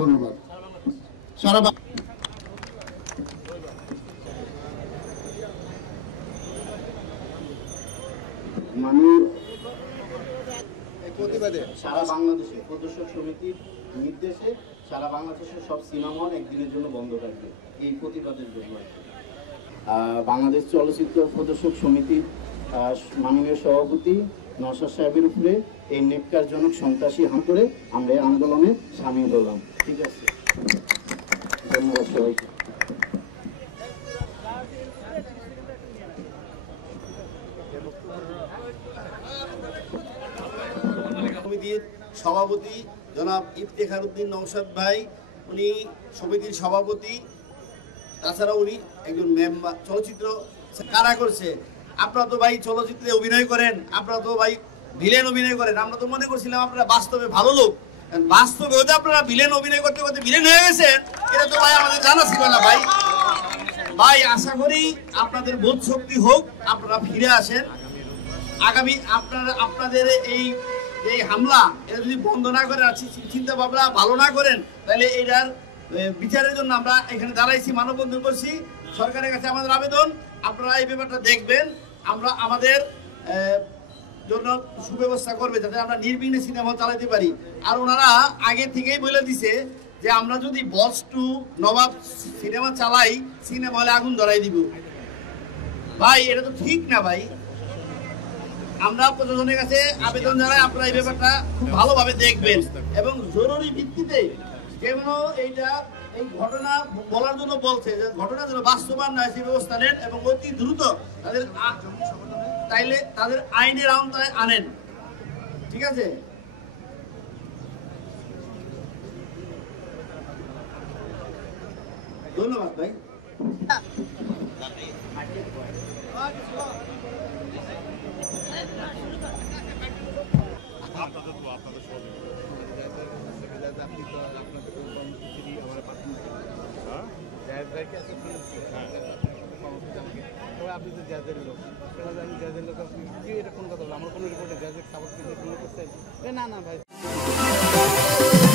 ধন্যবাদ। সারা মানে সারা বাংলাদেশে প্রদর্শক সমিতির নির্দেশে সারা বাংলাদেশের সব সিনেমা হল একদিনের জন্য বন্ধ থাকবে। এই প্রতিবাদের জন্য বাংলাদেশ চলচ্চিত্র প্রদর্শক সমিতির মাননীয় সভাপতি নওশাদ সাহেবের উপরে এই নেককারজনক সন্ত্রাসী হাম করে আমরা এই আন্দোলনে সামিল হলাম। ঠিক আছে? ধন্যবাদ সবাইকে। সভাপতি জনাব ইফতেখার উদ্দিন নৌসাদ ভাই, উনি সমিতির সভাপতি, তাছাড়া উনি একজন মেম্বার, চলচ্চিত্র কারা করছে? আপনারা তো ভাই চলচ্চিত্রে অভিনয় করেন আপনারা তো ভাই ভিলেন অভিনয় করেন। আমরা তো মনে করছিলাম আপনারা বাস্তবে ভালো লোক। বাস্তবে হতে আপনারা ভিলেন অভিনয় করতে করতে ভিলেন হয়ে গেছেন, এটা তো ভাই আমাদের জানা ছিল না ভাই। ভাই, আশা করি আপনাদের বোধ শক্তি হোক, আপনারা ফিরে আসেন। আগামী আপনারা, আপনাদের এই এই হামলা, এটা যদি বন্ধ না করেন চিন্তা ভাবনা ভালো না করেন, তাহলে এটার বিচারের জন্য আমরা এখানে দাঁড়াইছি, মানববন্ধন করছি। সরকারের কাছে আমাদের আবেদন, আপনারা এই ব্যাপারটা দেখবেন। আমরা আমাদের জন্য সুব্যবস্থা করবে যাতে আমরা নির্বিঘ্নে সিনেমা চালাতে পারি। আর ওনারা আগে থেকেই বলে দিছে যে আমরা যদি বস টু নবাব সিনেমা চালাই, সিনেমা হলে আগুন ধরাই দিব। ভাই, এটা তো ঠিক না ভাই। আমরা প্রশাসনের কাছে আবেদন জানাই, আপনারা এই ব্যাপারটা খুব ভালোভাবে দেখবেন। এবং জরুরি ভিত্তিতে যেন এইটা, এই ঘটনা বলার জন্য বলছে যে ঘটনা যেন বাস্তবায়ন নয় সেই ব্যবস্থা নেন এবং অতি দ্রুত তাদের তাইলে তাদের আইনের আওতায় আনেন। ঠিক আছে? ধন্যবাদ ভাই। আপনি তো জাজের লোক এবার আমি জাজের লোক আপনি কি এটা কোন কথা বলে আমার কোনো রিপোর্টে জাজের সাপোর্ট করতে না না ভাই।